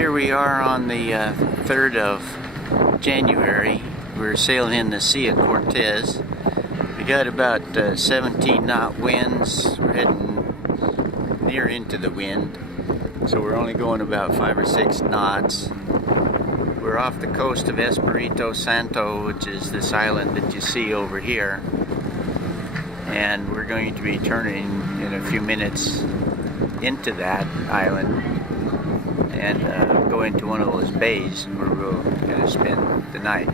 Here we are on the 3rd of January. We're sailing in the Sea of Cortez. We got about 17 knot winds. We're heading near into the wind, so we're only going about 5 or 6 knots. We're off the coast of Espi, Santo, which is this island that you see over here, and we're going to be turning in a few minutes into that island and go into one of those bays where we'll kind of spend the night.